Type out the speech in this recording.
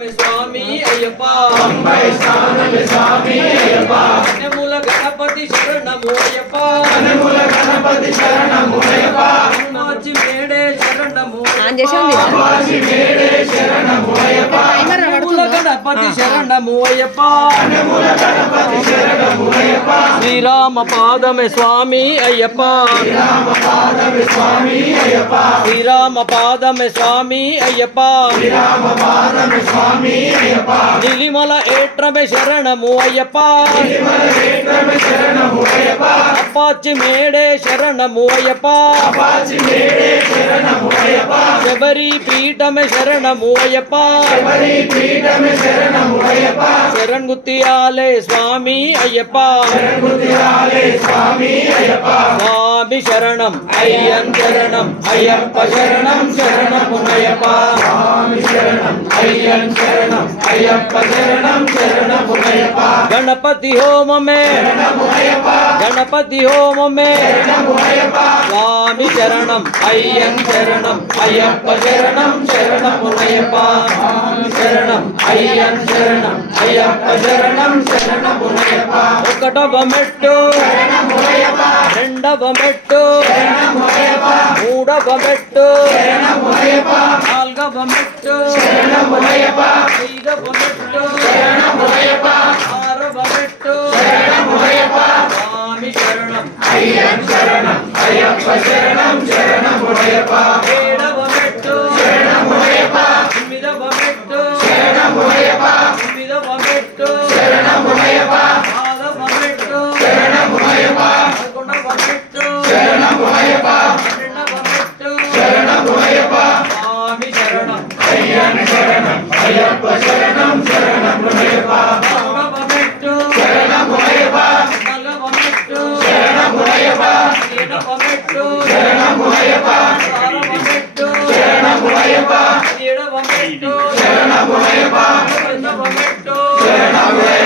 स्वामी अय्यप्पा अंबै स्थानमे स्वामी अय्यप्पा कन्यमूल गणपति शरणमो अय्यप्पा कन्यमूल गणपति शरणमो अय्यप्पा अम्माची मेडे शरणमो अम्बाजी मेडे शरणमो अय्यप्पा कन्यमूल गणपति शरणमो अय्यप्पा कन्यमूल गणपति शरणमो अय्यप्पा श्रीराम पादमे स्वामी अय्यप्पा श्रीराम पादमे स्वामी अय्यप्पा श्रीराम पादमे स्वामी अय्यप्पा श्रीराम पादमे स्वामी अय्यप्पा निलिमल एट्रमे शरणमो अय्यप्पा निलिमल एट्रमे शरणमो अय्यप्पा अप्पाची मेडे शरणमो अय्यप्पा अप्पाची मेडे शरणमो अय्यप्पा शबरी पीठमे शरणमो अय्यप्पा शबरी पीठमे शरणमो अय्यप्पा शरणगुत्तियाले स्वामी अय्यप्पा शरणगुत्तियाले स्वामी अय्यप्पा स्वामी शरणम अय्यन शरणम अय्यप्पा शरणम शरणमुनयप्पा स्वामी शरणम अय्यन शरणम अय्यप्पा शरणम शरणमुनयप्पा गणपति होम में शरणमुनयप्पा गणपति होम में शरणमुनयप्पा स्वामी शरणम अय्यन शरणम अय्यप्पा शरणम शरणमुनयप्पा स्वामी शरणम अय्यन शरणम अय्यप्पा शरणम शरणमुनयप्पा ఒకటవ మెట్టు शरणमुनयप्पा రెండవ మెట్టు शरणमुनयप्पा మూడవ మెట్టు शरणमुनयप्पा నాలుగవ మెట్టు शरणमुनयप्पा ఐదవ మెట్టు शरणमुनयप्पा ఆరవ మెట్టు शरणमुनयप्पा స్వామి శరణం अय्यन शरणम अय्यप्पा शरणम शरणमुनयप्पा ఏడవ మెట్టు शरणमुनयप्पा ఎనిమిదవ మెట్టు शरणमुनयप्पा తొమ్మిదవ మెట్టు शरणमुनयप्पा పదవ మెట్టు शरणमुनयप्पा పదకొండవ మెట్టు शरणमुनयप्पा పన్నెండవ మెట్టు शरणमुनयप्पा స్వామి శరణం अय्यन शरणम अय्यप्पा शरणम शरणमुनयप्पा మూడవ మెట్టు शरणमुनयप्पा నాలుగవ మెట్టు शरणमुनयप्पा ఐదవ మెట్టు शरणमुनयप्पा ఆరవ మెట్టు शरणमुनयप्पा ఏడవ మెట్టు शरणमुनयप्पా ఎనిమిదవ మెట్టు शरणमुनयप्पा